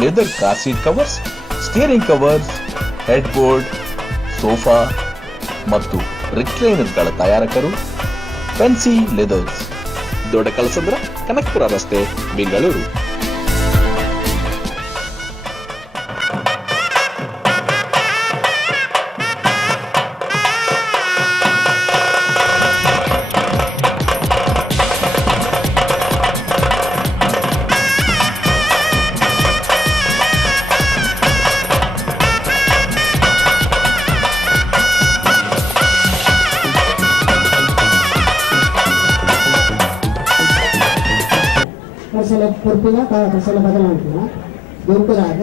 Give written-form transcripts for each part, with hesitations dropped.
Leather car seat covers, steering covers, head board, sofa ಮತ್ತು ರಿಕ್ಲೈನರ್ಗಳ ತಯಾರಕರು ಫೆನ್ಸಿ leathers, ದೊಡ್ಡ ಕಲಸಂದ್ರ, ಕನಕಪುರ ರಸ್ತೆ, ಬೆಂಗಳೂರು. ಕೊಡ್ತೀನ ಕಸಲ ಬದಲಾವಣೆ ದೊಂಕುರಾಗ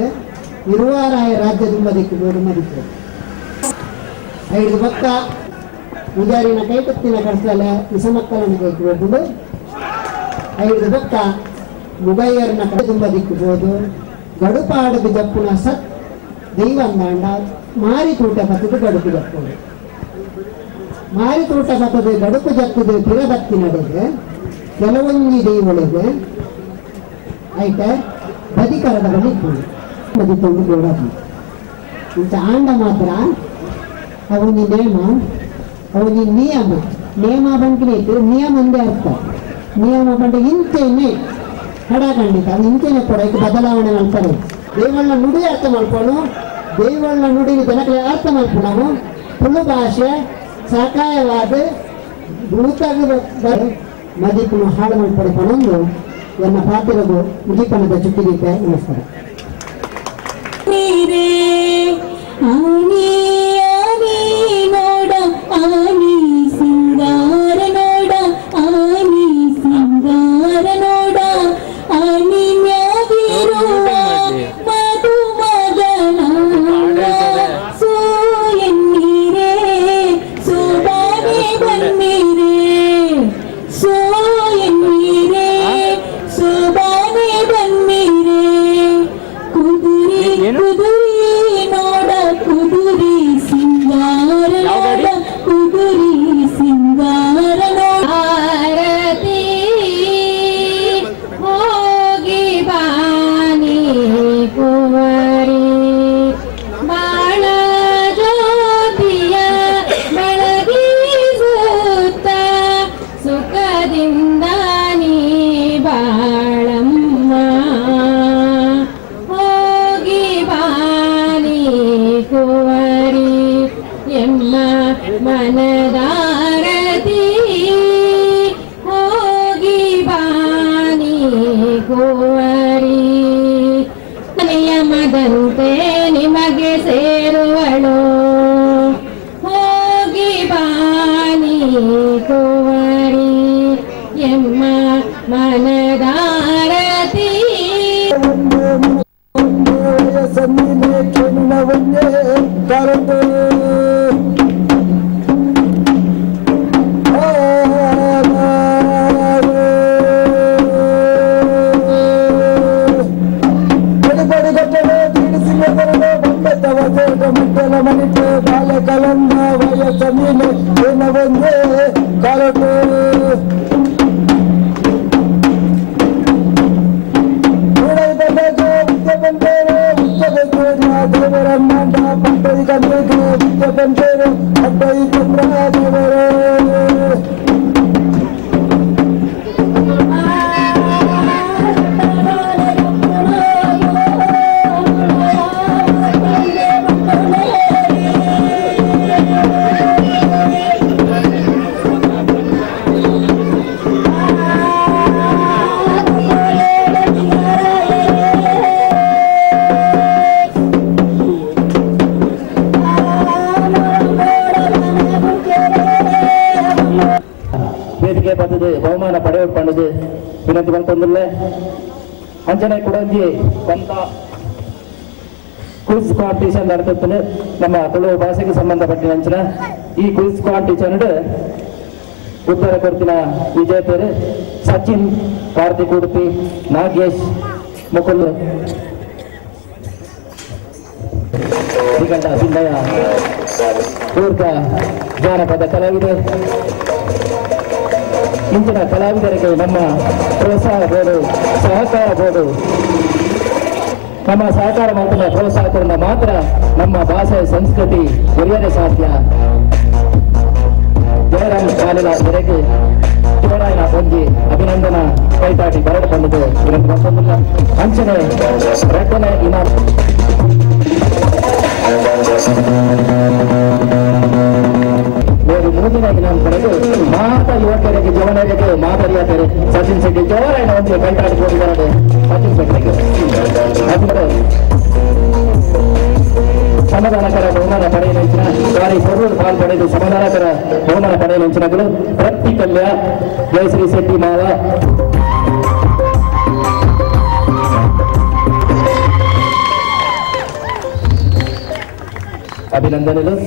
ಇರುವಾರಾಯ ರಾಜ್ಯ ದುಂಬದಿಕ್ಕು ಬೋಡು ಮದಿತ್ತು ಐದು ಪಕ್ಕ ಪೂಜಾರಿನ ಕೈಕತ್ತಿನ ಕಡಸಲ ಇಸಮಕ್ಕಲನ ಕೈಕು ಹೋಗುದು ಐದು ಪಕ್ಕ ಮುಗಯ್ಯರ್ನ ಕೈ ದುಂಬದಿಕ್ಕು ಬೋದು ಗಡುಪಾಡದು ಜಪ್ಪುನ ಸತ್ ದೈವಂದಾಂಡ ಮಾರಿ ತೂಟ ಪತ್ತದು ಗಡುಪು ಜಪ್ಪುದು ಮಾರಿ ತೂಟ ಪತ್ತದು ಗಡುಪು ಜಪ್ಪುದು ಪಿರಬತ್ತಿ ನಡೆದು ಕೆಲವೊಂದು ದೈವಳಿಗೆ ಆಯ್ತ ಬದಿಕರದ ಬಳಿ ಬದಿಕೊಂಡು ಗೋಡಾಡಿ ಇಂಥ ಆಂಡ ಮಾತ್ರ ಅವನಿ ನೇಮ ಅವನಿ ನಿಯಮ ಬಂಕಿನೈತು ನಿಯಮ ಒಂದೇ ಅರ್ಥ ನಿಯಮ ಬಂದು ಇಂತೇನೆ ಹಡ ಖಂಡಿತ ಅದು ಇಂತೇನೆ ಕೂಡ ಇದು ಬದಲಾವಣೆ ಮಾಡ್ತಾರೆ ದೇವಳ ನುಡಿ ಅರ್ಥ ಮಾಡ್ಕೊಂಡು ದೇವಳ ನುಡಿ ಜನಕ್ಕೆ ಅರ್ಥ ಮಾಡ್ಕೊಂಡು ತುಳು ಭಾಷೆ ಸಕಾಯವಾದ ಭೂತಾಗ ಮದಿಪ್ಪನ್ನು ಹಾಡು ಮಾಡ್ಕೊಡ್ಕೊಂಡು ಎನ್ನ ಪಾತಿರೋದು ಮುಗಿಪಣದ ಚುಟ್ಟಿಗೆ ನಮಸ್ಕಾರ. ಮನದಾರತಿ ಹೋಗಿ ಬಾನಿ ಕುವರಿ ನಿಯಮದಂತೆ ನಿಮಗೆ ಸೇರುವಳು ಹೋಗಿ ಬಾನಿ ಕುವರಿ ಎಮ್ಮ ಮನದಾರತಿ ಮನಿತ ಬಾಲಕಲನ್ನ ವಯಸ್ಸ ಮೀನು ಏನವೊಂದೇ ಕರಟು ದೇವರನ್ನ ಪಂಪೈ ಗಂಧೆಗೆ ವಿದ್ಯೆ ಬಂದೇರು ಅಡ್ಡೈ ಚಂದ್ರದೇವರು ಬಂದது ಬಹುಮಾನ ಪಡೆದುಕೊಂಡது ವಿನಂತಿ ಬಂತಂದ್ರೆ ಅಂಚನೆ ಕೊಡಂಜಿ ಸ್ವಂತ ಕ್ವಿಜ್ ಕಾಂಪಿಟೇಷನ್ ನಡೆಸುತ್ತದೆ ನಮ್ಮ ತುಳು ಭಾಷೆಗೆ ಸಂಬಂಧಪಟ್ಟ ಅಂಚನ ಈ ಕ್ವಿಜ್ ಕಾಂಪಿಟೇಷನ್ ಉತ್ತರ ಕೊಡ್ತಿನ ವಿಜೇತರು ಸಚಿನ್, ಕಾರ್ತಿಕ್ ಉಡುಪಿ, ನಾಗೇಶ್, ಮುಕುಲ್, ಶ್ರೀಕಂಠ ಸಿಂಧಯ್ಯ, ಪೂರ್ತ ಜಾನಪದ ಕಲಾವಿದೆ. ಇಂದಿನ ಕಲಾವಿದರಿಗೆ ನಮ್ಮ ಪ್ರೋತ್ಸಾಹ ಬೋರ್ಡು, ಸಹಕಾರ ಬೋರ್ಡು ನಮ್ಮ ಸಹಕಾರ ಮತ್ತು ಪ್ರೋತ್ಸಾಹದಿಂದ ಮಾತ್ರ ನಮ್ಮ ಭಾಷೆ ಸಂಸ್ಕೃತಿ ಉಳಿಯಲು ಸಾಧ್ಯ. ಜಯರಾಮ್ ಕಾಲಿನ ಮೇರೆಗೆ ಜೋರಾಯಿನ ಒಂಜಿ ಅಭಿನಂದನಾ ಕೈತಾಟಿ ಬರಡು ಬಂದದು ಇದನ್ನು ಗೊತ್ತಿಲ್ಲ ಅಂಚನೆ ಎರಡನೇ ಇನಾಮ್ ಮುಂದಿನ ಇನಾಮ್ ಪಡೆದು ಮಾತ ಯುವಕರಿಗೆ ಜವನರಿಗೆ ಮಾದರಿಯಾದರೆ ಸಚಿನ್ ಶೆಟ್ಟಿ ಜೋರಾಯಿನ ಒಂದು ಕೈತಾಟಿ ಕೊಟ್ಟಿದ್ದಾರೆ ಸಚಿನ್ ಶೆಟ್ಟಿಗೆ. ಆದರೆ ಸಮಾಧಾನಕರ ಬಹುಮಾನ ಪಡೆಯಲಿಂಚಿನ ಸಾರಿ ಪೊರುಳು ಪಾಲ್ ಪಡೆದು ಸಮಾಧಾನಕರ ಬಹುಮಾನ ಪಡೆಯಲಿಂಚಿನಗಳು ಪ್ರತಿ ಕಲ್ಯ ಜಯಶ್ರೀ ಶೆಟ್ಟಿ ಮಾವ ಅಭಿನಂದನೆಗಳು.